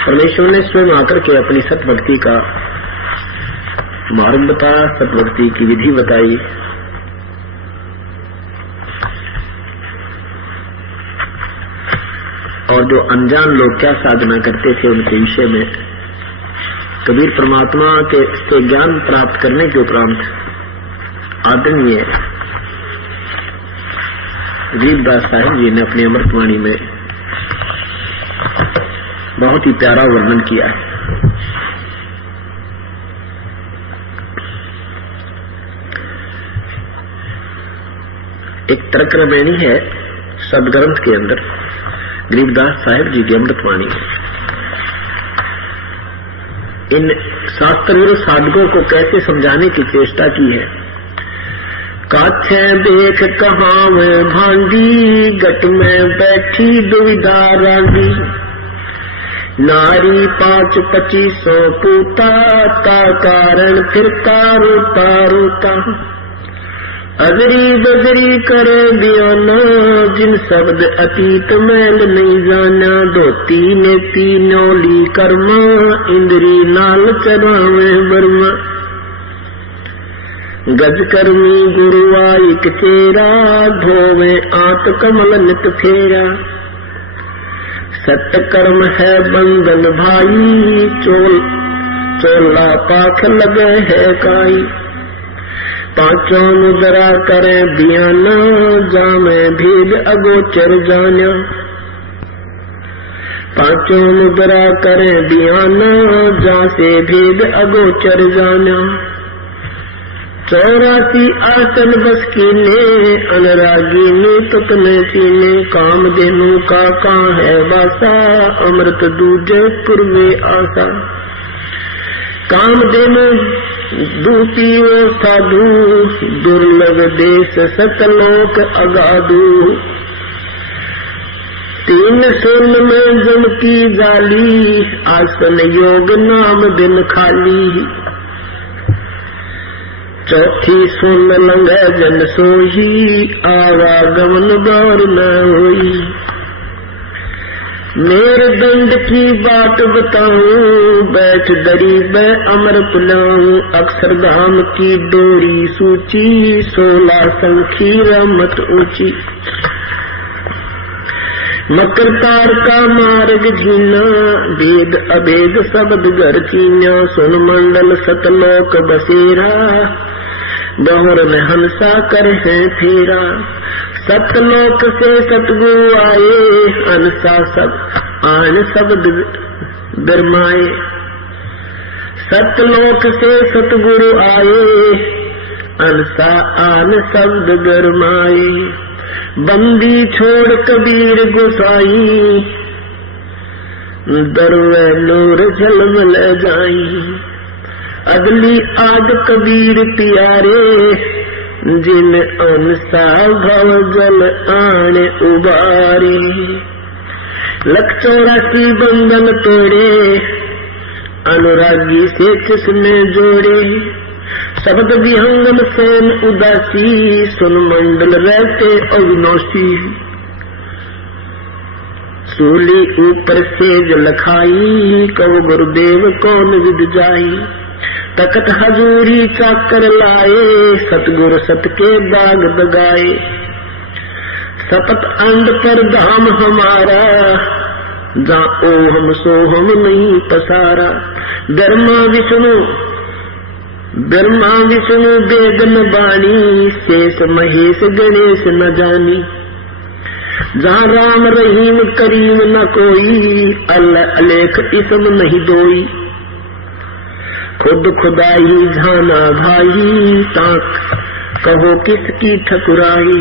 परमेश्वर ने स्वयं आकर के अपनी सतभक्ति का मार्ग बताया, सतभक्ति की विधि बताई। और जो अनजान लोग क्या साधना करते थे उनके विषय में कबीर परमात्मा के से ज्ञान प्राप्त करने के उपरांत आदरणीय गरीबदास साहिब जी ने अपनी अमृतवाणी में बहुत ही प्यारा वर्णन किया है। एक तर्करमैनी है सदग्रंथ के अंदर गरीबदास साहिब जी की अमृतवाणी। इन शास्त्र साधकों को कैसे समझाने की चेष्टा की है। काछे देख कहाँ में भांडी, गट में बैठी दुविधा रांडी। नारी 5-25 पूता, का कारण फिरता रोता रोता। अगरी बगरी करे बयाना, जिन शब्द अतीत मैल नहीं जाना। धोती नेती नौली कर्मा, इंद्री नाल चरावे बर्मा। गज कर्मी गुरुवाइक चेरा, धोवे आत कमल नित फेरा। सत्य कर्म है बंधन भाई, चोला पाख लगे है काई। पांचों मुद्रा करे बियाना, जामे भेद अगोचर जाना। पांचों मुद्रा करे बियाना, जा से भेद अगोचर जाना। 84 आसन बस कीने, अनुरागी ने तुतने सीने। काम देनु का कहाँ है वासा, अमृत दूजे पूर्वे आशा। काम देनु दूतियो साधु, दुर्लभ देश सतलोक अगाधु। 3 सोल में जम की जाली, आसन योग नाम दिन खाली। 4 सुन लंघे जन सोही, आवागमन गौर न होई। मेरे दंड की बात बताऊं, बैठ दरी बै अमर पुलाऊं। अक्षरधाम की डोरी सूची, 16 संखी रमत ऊंची। मकर तार का मार्ग झीना, वेद अभेद शब्द घर कीना। सुन मंडल सतलोक बसेरा, बहुर में हंसा कर है फेरा। सतलोक से सतगुरु आए, अनसा सब आन शब्द बिरमाए। सतलोक से सतगुरु आए, अनसा आन शब्द बिरमाए। बंदी छोड़ कबीर गोसाई, दरवे नूर झलमल जाई। अगली आद कबीर प्यारे, जिन अनसा भव जल आने उबारे। 184 बंधन तोड़े, अनुरागी से किसने जोड़े। शब्द विहंगम सेन उदासी, सुन मंडल रहते अविनाशी। सूली ऊपर सेज लखाई, कव गुरुदेव कौन विद जाई। तकत हजूरी चाकर लाए, सतगुरु सत के दाग दगाए। सपत अंड पर धाम हमारा, जा ओ हम सो हम नहीं पसारा। ब्रह्मा विष्णु वेद न बाणी, शेष महेश गणेश न जानी। जहाँ राम रहीम करीम न कोई, अल्लाह अलेख इसम नहीं दोई। खुद खुदाई जाना भाई, ताक कहो किसकी ठकुराई।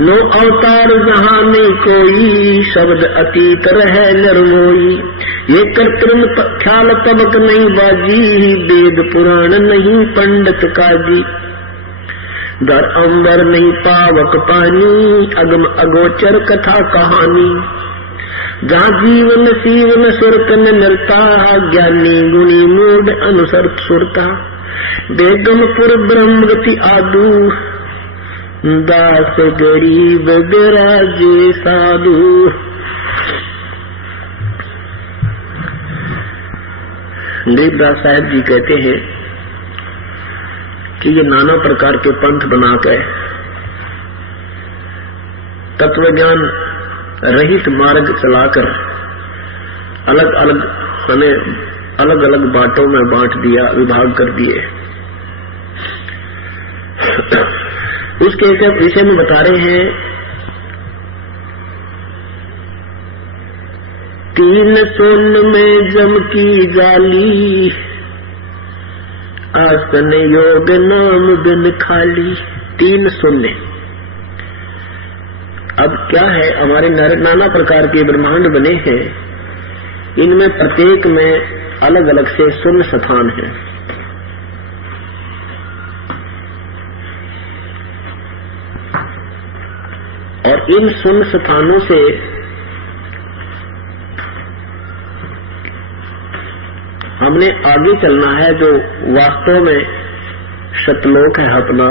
9 अवतार जहाँ में कोई, शब्द अतीत रहे निर्मोई। ये कृत्रिम ख्याल तबक नहीं बाजी, वेद पुराण नहीं पंडित काजी। दर अंबर नहीं पावक पानी, अगम अगोचर कथा कहानी। जहाँ जीवन सीवन सुरतन निरता, ज्ञानी गुणी मूड अनुसर सुरता। बेगमपुर ब्रह्मगति आदू, दास गरीब विराजे साधु। गरीबदास साहब जी कहते हैं कि ये नाना प्रकार के पंथ बनाकर तत्व ज्ञान रहित मार्ग चलाकर अलग अलग हमें अलग अलग बाटों में बांट दिया, विभाग कर दिए। उसके विषय में बता रहे हैं, तीन सोन में जम की जाली, आसन योग नाम बिन खाली। तीन शून्य। अब क्या है, हमारे नाना प्रकार के ब्रह्मांड बने हैं, इनमें प्रत्येक में अलग अलग से शून्य स्थान है। और इन शून्य स्थानों से हमने आगे चलना है, जो वास्तव में सतलोक है अपना।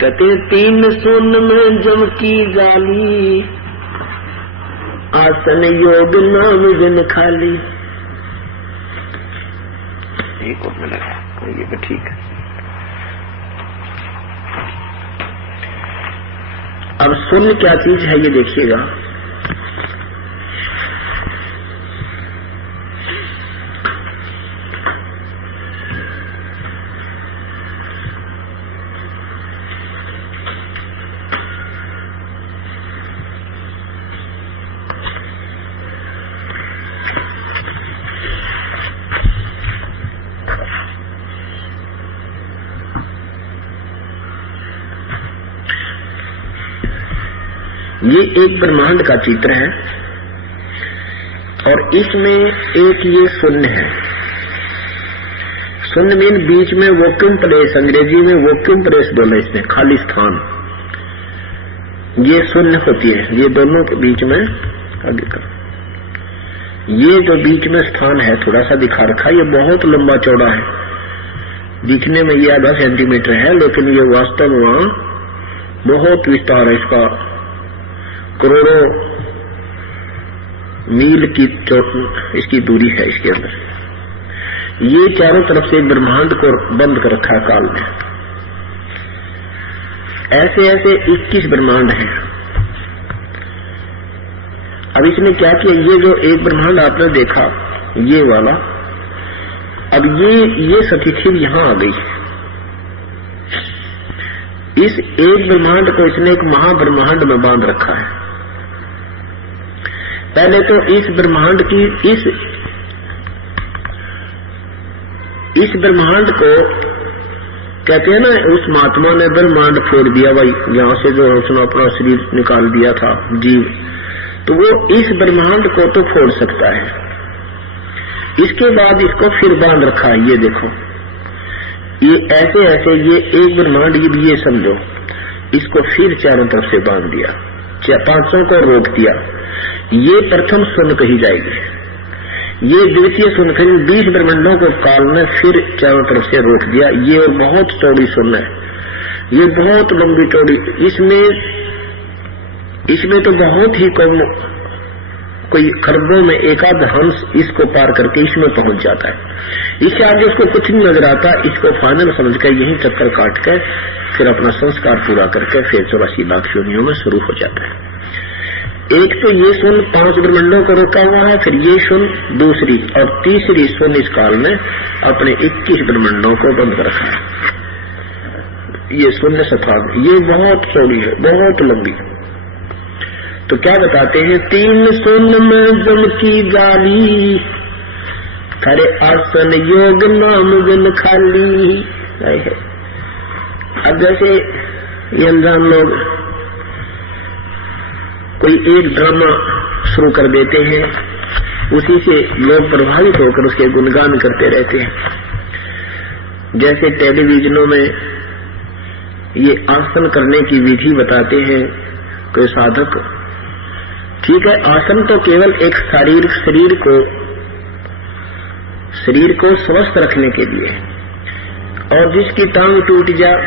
कहते तीन सोन में जम की जाली, आसन योग नाम बिन खाली। एक और मिला है, ये तो ठीक है। अब शून्य क्या चीज है ये देखिएगा। ये एक ब्रह्मांड का चित्र है और इसमें एक ये शून्य है। शून्य मीन बीच में वैक्यूम प्लेस, अंग्रेजी में वैक्यूम प्लेस बोले इसमें, खाली स्थान। ये शून्य होती है, ये दोनों के बीच में आगे कर, ये जो बीच में स्थान है थोड़ा सा दिखा रखा, ये बहुत लंबा चौड़ा है। दिखने में ये आधा सेंटीमीटर है, लेकिन ये वास्तव में वहां बहुत विस्तार है इसका, करोड़ों मील की इसकी दूरी है इसके अंदर। ये चारों तरफ से ब्रह्मांड को बंद कर रखा है काल ने। ऐसे ऐसे 21 ब्रह्मांड हैं। अब इसने क्या किया, ये जो एक ब्रह्मांड आपने देखा ये वाला, अब ये सतिथि यहां आ गई। इस एक ब्रह्मांड को इसने एक महाब्रह्मांड में बांध रखा है। पहले तो इस ब्रह्मांड की इस ब्रह्मांड को कहते हैं ना, उस महात्मा ने ब्रह्मांड फोड़ दिया भाई, यहां से जो उसने अपना शरीर निकाल दिया था जीव, तो वो इस ब्रह्मांड को तो फोड़ सकता है। इसके बाद इसको फिर बांध रखा है। ये देखो, ये ऐसे ऐसे ये एक ब्रह्मांड, ये समझो, इसको फिर चारों तरफ से बांध दिया, पांचों को रोक दिया। ये प्रथम शून्य कही जाएगी, ये द्वितीय शून्य कही। 20 ब्रह्मांडों को काल ने फिर चारों तरफ से रोक दिया। ये और बहुत चौड़ी शून्य है, ये बहुत लंबी चौड़ी। इसमें तो बहुत ही कम, कोई खरबों में एकाध हंस इसको पार करके इसमें पहुंच जाता है। इससे आगे उसको कुछ नहीं नजर आता। इसको फाइनल समझकर यही चक्कर काट कर फिर अपना संस्कार पूरा करके फिर 84 लाख योनियों में शुरू हो जाता है। एक तो ये शून्य 5 ब्रह्मांडों को रोका हुआ है, फिर ये शून्य दूसरी और तीसरी शून्य इस काल ने अपने 21 ब्रह्मांडों को बंद कर रखा है। ये शून्य स्थान, ये बहुत चौड़ी है, बहुत लंबी। तो क्या बताते हैं, 3 शून्य में जम की जाली, थारे आसन योग नाम बिन खाली। अब जैसे ये अनजान लोग कोई एक ड्रामा शुरू कर देते हैं, उसी से लोग प्रभावित होकर उसके गुणगान करते रहते हैं। जैसे टेलीविजनों में ये आसन करने की विधि बताते हैं कोई साधक। ठीक है, आसन तो केवल एक शरीर को स्वस्थ रखने के लिए है, और जिसकी टांग टूट जाए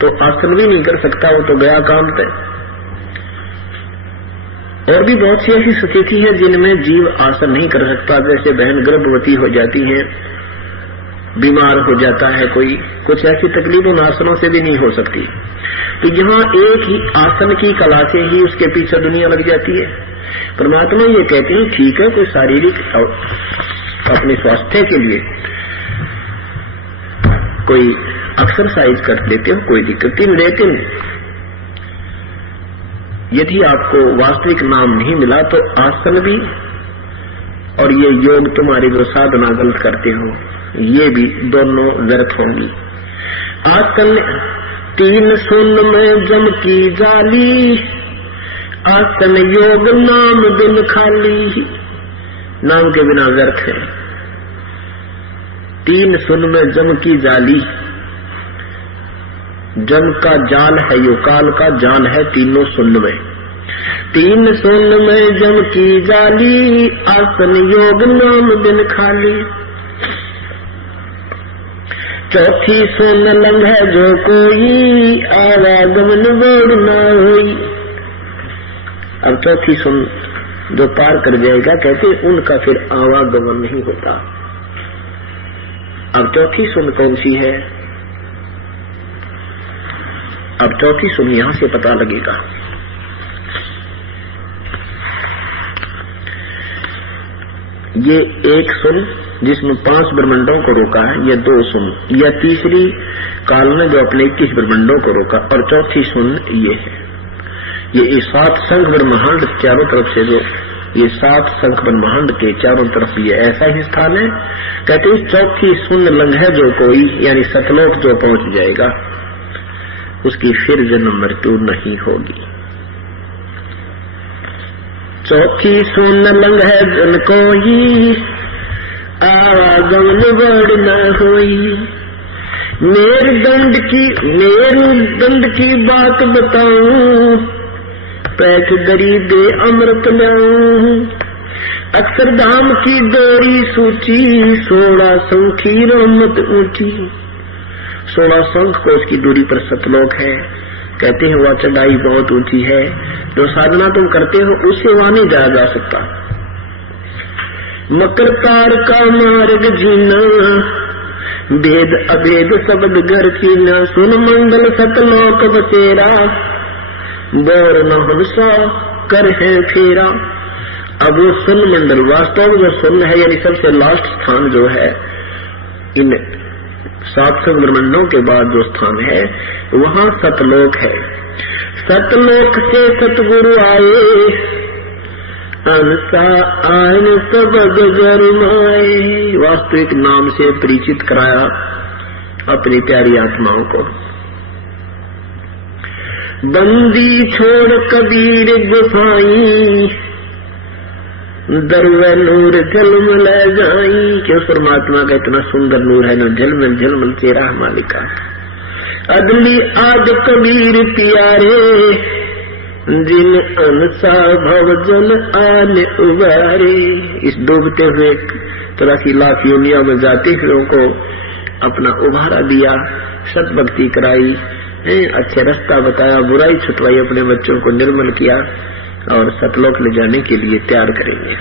तो आसन भी नहीं कर सकता, वो तो गया काम पे। और भी बहुत सी ऐसी स्थिति है जिनमें जीव आसन नहीं कर सकता। जैसे बहन गर्भवती हो जाती है, बीमार हो जाता है कोई, कुछ ऐसी तकलीफ उन आसनों से भी नहीं हो सकती। तो यहाँ एक ही आसन की कला से ही उसके पीछे दुनिया लग जाती है। परमात्मा ये कहते हैं ठीक है, कोई शारीरिक अपने स्वास्थ्य के लिए कोई एक्सरसाइज कर लेते हो, कोई दिक्कत नहीं, लेकिन यदि आपको वास्तविक नाम नहीं मिला तो आसन भी और ये योग तुम्हारी जो साधना गलत करते हो ये भी दोनों व्यर्थ होंगी। आसन 3 सुन में जम की जाली, आसन योग नाम बिन खाली। नाम के बिना व्यर्थ है। 3 सुन में जम की जाली, जम का जाल है, यो काल का जाल है तीनों सुन में। 3 सुन में जम की जाली, आसन योग नाम बिन खाली। चौथी सुन लंघे जो कोई, आवागमन बोड़ न होई। अब चौथी सुन जो पार कर जाएगा, कहते उनका फिर आवागमन नहीं होता। अब चौथी सुन कौन सी है? अब चौथी सुन यहां से पता लगेगा। ये एक सुन जिसमें 5 ब्रह्मंडों को रोका है, ये 2 सुन, या तीसरी काल ने जो अपने 21 ब्रह्मंडों को रोका, और चौथी सुन ये है। ये 7 शंख ब्रह्मांड चारों तरफ से जो ये 7 शंख ब्रह्मांड के चारों तरफ ये ऐसा ही स्थान है। कहते चौथी सुन लंघे जो कोई, यानी सतलोक जो पहुंच जाएगा उसकी फिर जन्म मृत्यु नहीं होगी। चौथी सुन लंघे जन कोई, आवागमन बड़ न होई। मेरुदंड की बात बताऊं, पैठ दरी दे अमृत लाऊं। अक्षरधाम की डोरी सूची, 16 शंखी रमत ऊंची। 16 शंख को उसकी दूरी पर सतलोक है। कहते हैं वह चढ़ाई बहुत ऊंची है, जो साधना तुम करते हो उससे वहां नहीं जाया जा सकता। मकर तार का मार्ग जीना, भेद अभेद शब्द घर चीना। सुन मंगल सतलोक बसेरा, बोर न हंसा कर है फेरा। अब वो सुन मंडल वास्तव जो सुन है, यानी सबसे लास्ट स्थान जो है इन 7 ब्रह्मंडों के बाद जो स्थान है वहां सतलोक है। सतलोक से सतगुरु आए, अनसा आन सब गजरमाए। वास्तविक नाम से परिचित कराया अपनी प्यारी आत्माओं को। बंदी छोड़ कबीर गुसाई, दरवे नूर झलम ले जाई। क्यों परमात्मा का इतना सुंदर नूर है, न झलमल झलमल तेरा मालिका। अदली आद कबीर प्यारे, जिन अनसा भव जन आन उबारे। इस डूबते हुए 83 लाख योनियों में जाते हुए को अपना उभारा दिया, सतभक्ति कराई, अच्छे रास्ता बताया, बुराई छुटवाई, अपने बच्चों को निर्मल किया और सतलोक ले जाने के लिए तैयार करेंगे।